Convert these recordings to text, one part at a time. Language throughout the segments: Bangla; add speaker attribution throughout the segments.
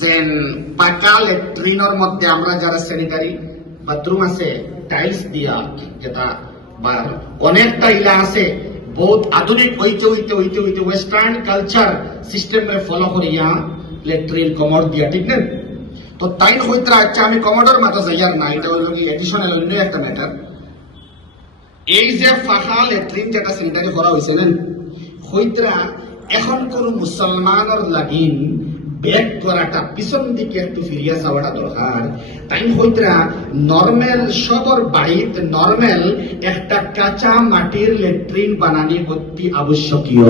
Speaker 1: যেন পাকা লেট্রিনের মধ্যে আমরা যারা স্যানিটারি বাথরুম আছে টাইলস দিয়া যেটা বা অনেকটা ইলা আছে বহুত আধুনিক হইতে হইতে হইতে হইতে ওয়েস্টার্ন কালচার সিস্টেমে ফলো করিয়া লেট্রিন কমর দিয়া, ঠিক না? তো তাই হইতে আচ্ছা আমি কমোডর মাথা যাইয়ার না, এটা হইল কি এডিশনাল অন্য একটা ম্যাটার এই যে ফাঁকা লেট্রিন যেটা সেন্টারে করা হয়েছে না? হইতরা এখন কোন মুসলমানের লাগিন ব্যাগ করাটা পিছন দিকে একটু ফিরিয়া যাওয়াটা দরকার। তাই হইতরা নর্মেল সদর বাড়িত নর্মেল একটা কাঁচা মাটির লেট্রিন বানানি অতি আবশ্যকীয়।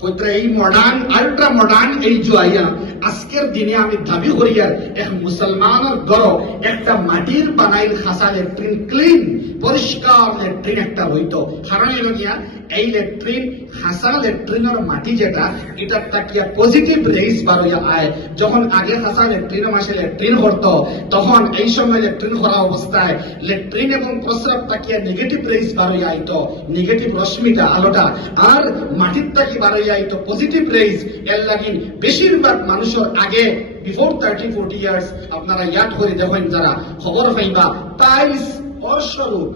Speaker 1: হইতরা এই মডার্ন আল্ট্রা মডার্ন এই যে আইয়া আজকের দিনে আমি দাবি করি আর এক মুসলমানের গড় একটা মাটির বানাইল খাসা লেট্রিন ক্লিন, পরিষ্কার লেট্রিন একটা হইতো কারণ এলো গিয়া এই লেট্রিন খাসা লেট্রিনের মাটি যেটা, এটা তাকিয়া পজিটিভ রেইস বার হইয়া আয়। যখন আগে খাসা লেট্রিনের মাসে লেট্রিন করতো তখন এই সময় লেট্রিন করা অবস্থায়। লেট্রিন এবং প্রস্রাব তাকিয়া নেগেটিভ রেইস বার হইয়া আইতো নেগেটিভ রশ্মিটা, আলোটা। আর মাটির তাকি বার হইয়া আইতো পজিটিভ রেইস এর লাগিন বেশিরভাগ মানুষের আগে বিফোর থার্টি ফোর্টি ইয়ার্স আপনারা ইয়াদ করে দেখেন যারা খবর পাইবা, পাইলস অস্বরূপ,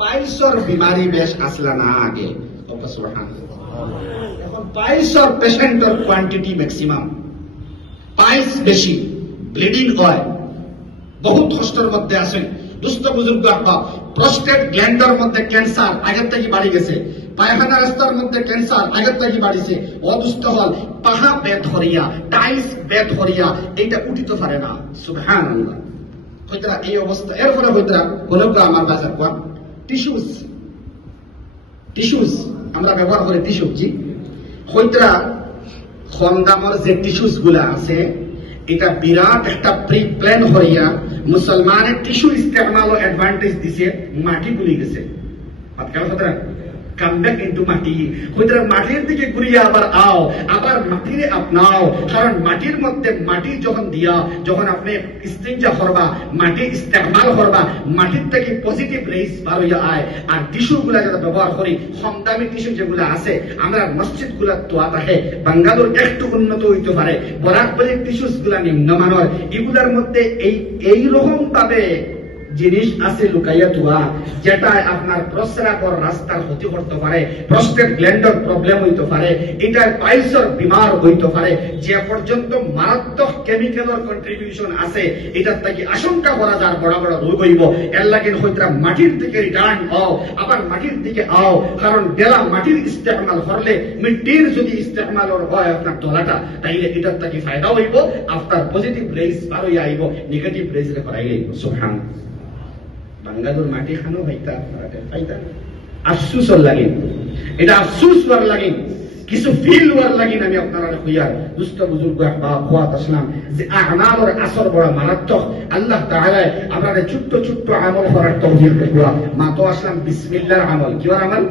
Speaker 1: পাইলসর বিমারি বেশ আসলা না আগে। এখন পেশেন্টর কোয়ান্টিটি ম্যাক্সিমাম বেশি ব্লিডিং হয়। বহুত কষ্টের মধ্যে আছেন। দুস্থ বুজুর্গ প্রস্টেট মধ্যে ক্যান্সার আগের থেকে বাড়ি গেছে। পায়খানা রাস্তার মধ্যে ক্যান্সার আগের থেকে বাড়িছে অদুস্থ হল, পাহা বেদ হরিয়া টাইলস বেদ হরিয়া এইটা উঠিতে পারে না। আল্লাহ হইতরা এই অবস্থা। এরপরে হইতরা হলেও আমার বাজার কোয়া। টিস্যুস। টিস্যুস। আমরা ব্যবহার করি টিস্যু কি হইতরা কম দামের যে টিস্যুসগুলা আছে, এটা বিরাট একটা প্রি প্ল্যান হইয়া মুসলমানের টিস্যু ইস্তেমাল ও অ্যাডভান্টেজ দিছে, মাটি গুলি গেছে। আজকাল কথা কাম ইন্টু মাটি। হইতরা মাটির দিকে ঘুরিয়া আবার আও, আবার আপনাও। কারণ মাটির মধ্যে মাটি যখন দিয়া, যখন আপনি ইস্তিনজা করবা মাটি মাটির থেকে পজিটিভ রেস বার হইয়া আয়। আর যারা ব্যবহার করি কম দামি টিস্যু যেগুলো আছে, আমরা মসজিদগুলা তোয়া থাকে বাঙ্গালোর একটু উন্নত হইতে পারে। বরাক বলে টিস্যুসগুলা নিম্নমানের। এগুলার মধ্যে এই এই রকম ভাবে জিনিস আছে লুকাইয়া তোয়া যেটা আপনার প্রস্রাবর রাস্তার ক্ষতি করতে পারে প্রস্টেট গ্ল্যান্ডর প্রবলেম হইতে পারে, এটার পাইলসর বিমার হইতে পারে, যে পর্যন্ত মারাত্মক কেমিক্যালের কন্ট্রিবিউশন আছে, এটার থেকে আশঙ্কা করা যার বড় বড় রোগ হইব। এর লাগে হইতরা মাটির দিকে রিটার্ন হও, আবার মাটির দিকে আও, কারণ বেলা মাটির ইস্তেমাল করলে মিট্টির যদি ইস্তেমাল হয় আপনার তলাটা তাইলে এটার থেকে ফায়দা হইব, আপনার পজিটিভ রেস বার হইয়া আইব নেগেটিভ রেস রে করাইলে সুবহান বাঙ্গালোর মাটি খানো হইতা আপনারা পাইতা আফসুসর লাগে এটা আফসুস হওয়ার লাগে কিছু ফিল হওয়ার লাগিন আমি আপনারা হইয়ার দুস্থ বুজুর্গ বা খোয়াত আসলাম যে আমালর আসর বড় মারাত্মক। আল্লাহ তাআলা আমরা ছোট্ট ছোট্ট আমল করার তৌফিক দেওয়া মা, তো আসলাম বিসমিল্লাহর আমল। কি আমল?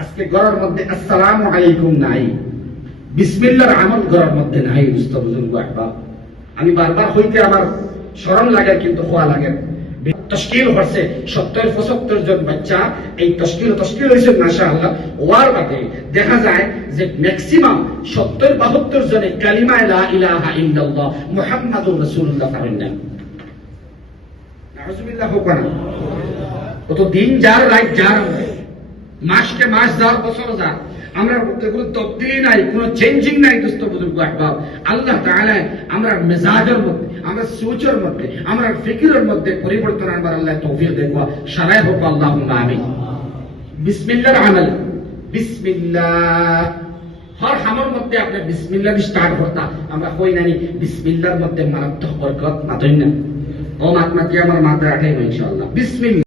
Speaker 1: আজকে গড়ের মধ্যে আসসালামু আলাইকুম নাই। বিসমিল্লাহর আমল গড়ের মধ্যে নাই দুস্থ বুজুর্গ আহবাব আমি বারবার হইতে আমার স্মরণ লাগে, কিন্তু খোয়া লাগে তশকিল হচ্ছে সত্তর, পঁচাত্তর জন বাচ্চা। এই তশকিল তশকিল হয়েছে মাসা আল্লাহ ওয়ার বাদে দেখা যায় যে ম্যাক্সিমাম সত্তর, বাহাত্তর জনে কালিমা লা ইলাহা ইল্লাল্লাহ মুহাম্মাদুর রাসূলুল্লাহ পারেন না। নাউজুবিল্লাহ হোক না। দিন যার রাত যার মাসকে মাস যার বছর যার আমরা কোনো তবদিলি নাই, কোনো চেঞ্জিং নাই, দোস্ত বুজুর্গ আহবাব। আল্লাহ তাআলা আমরা মেজাজের মধ্যে, আমরা সোচের মধ্যে, আমরা ফিকিরের মধ্যে পরিবর্তন আনবার আল্লাহ তৌফিক দেব সারাই হোক আল্লাহ আমিন। বিসমিল্লাহর আমল বিসমিল্লাহ। হর হামর মধ্যে আপনি বিসমিল্লাহ দিয়ে স্টার্ট করতা আমরা কই নানি বিসমিল্লাহর মধ্যে মারাত্মক বরকত মাতই না ও মাতমাতি আমার মাথায় আঠাই ইনশাআল্লাহ। বিসমিল্লাহ।